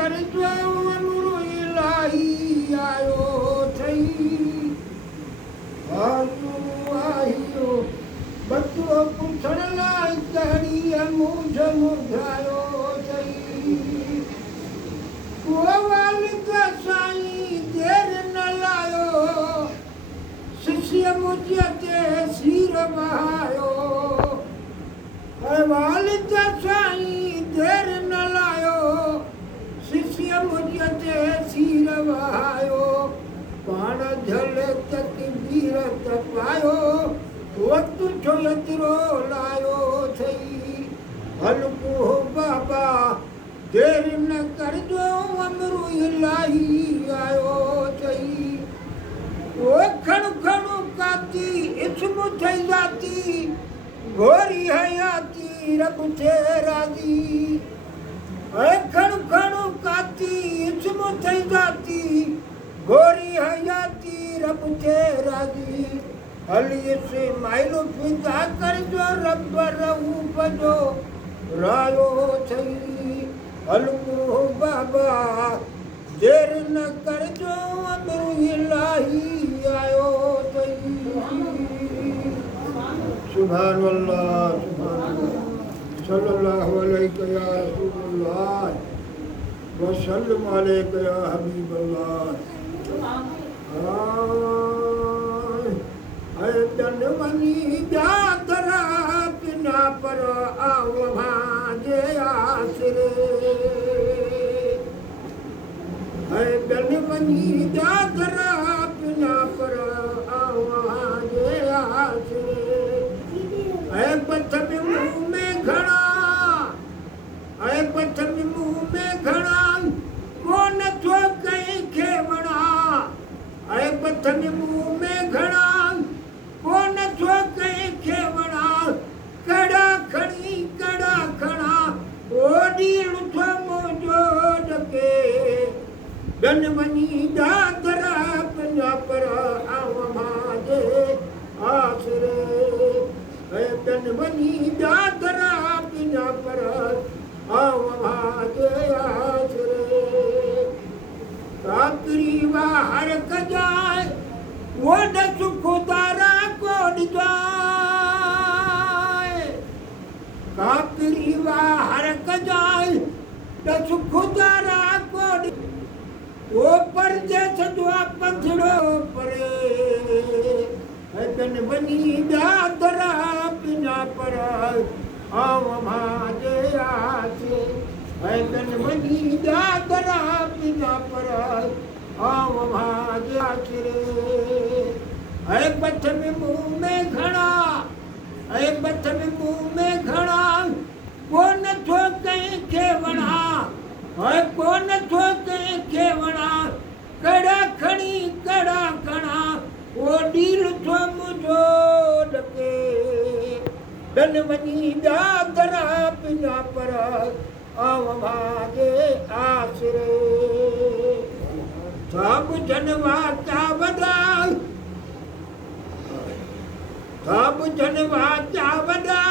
कर जो अमरो इलाही आयो थई आयो आयो बच्चो पुछण लाइ कहिड़ी मूंझ मुझायो थई वो वालिद साईं देर न लायो शिष्य मुझ ते सीर बहायो वालिद साईं देर न लायो शिष्य मुझ ते सीर बहायो पाण झल तकबीर तपायो वक़्तु छो एतिरो लायो थई हलको बाबा देर न करजो अमरो इलाही आयो थई ओ खणु खणु काती इस्म ठही जाती घोरी हयाती रब थे राजी ऐ खणु खणु काती इस्म ठही जाती घोरी हयाती रब थे राजी हली से माइलो फिदा करजो रब रऊफ जो रायो थई हलको बाबा देर न करजो अमरो इलाही आयो थई सुभान अल्लाह सल्लल्लाहु अलैहि या रसूलल्लाह व सल्लम अलैहि या हबीब अल्लाह है तन वनी जादरा पिना पर आओ भाजे आसरे है तन वनी जादरा पिना पर आओ भाजे आसरे है पथ में मुंह में घड़ा है पथ में मुंह में घड़ा वो न थो कहीं खेवड़ा है पथ में मुंह में घड़ा कोन थो कहीं खेवड़ा कड़ा खड़ा ओडी लुथो मोजो डके बन वनी दादरा पंजा पर आव माजे आसरे है बन वनी दादरा पंजा पर आव माजे आसरे काकरी बाहर कजाए वो दस खुदारा कोड जाए काकरी बाहर कजाए दस खुदारा कोड वो पर जैसे दुआ पथड़ो परे है बन बनी दादरा पिना पर आव माजे आसे है बन बनी दादरा पिना पर आव माजे आसरे है पथ में मुंह में घड़ा है पथ में मुंह में घड़ा कोन थो कहीं खेवड़ा है कोन थो कहीं खेवड़ा कड़ा खड़ा वो डील थो मुझो डके बन वनी दादरा पिना पर आव भागे आसरे सब जनवा क्या बदा सब जनवा क्या बदा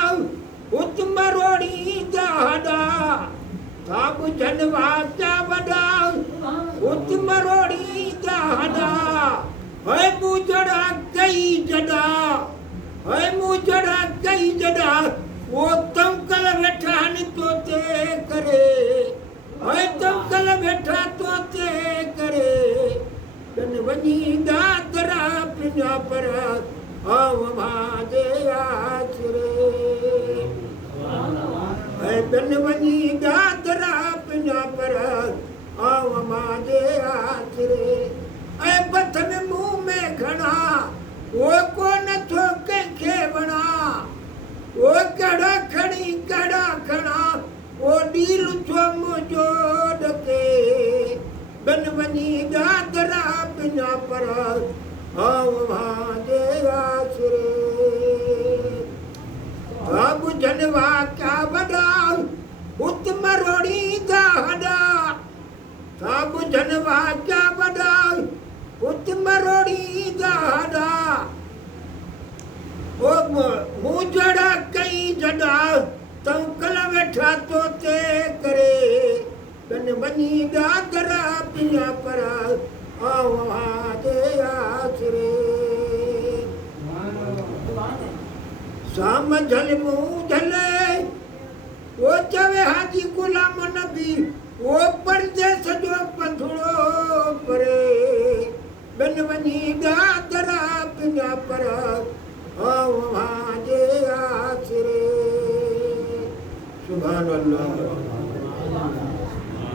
उत्मरोड़ी जादा सब जनवा क्या बदा उत्मरोड़ी जादा है मुजड़ा कई जदा है मुजड़ा कई जदा वो तंकल बैठा न तोते करे है तंकल बैठा तोते करे तन वनी दादरा पिना पर आव भाजे आसरे है तन वनी दादरा पिना पर आव भाजे आसरे ऐ पथ में मुंह में घड़ा वो कोन थो के खेवड़ा वो कड़ा खड़ा वो डील थो मुझो डके बन वनी दादरा पिना पर आव भाजे आसरे अब जनवा क्या बड़ा उत्मरोड़ी दाहदा सब जनवा क्या बड़ा उत्मरोड़ी दाहदा वो मुजड़ा कई जड़ा तंकल बैठा तोते करे बन बन बनी दादरा पिया पर आवाज़ आसरे साम झल मुंह झले वो चवे हाजी गुलाम नबी वो परदेस जो पंथड़ो परे बन बनी दादरा पिया पर आवाज़ आसरे सुभान अल्लाह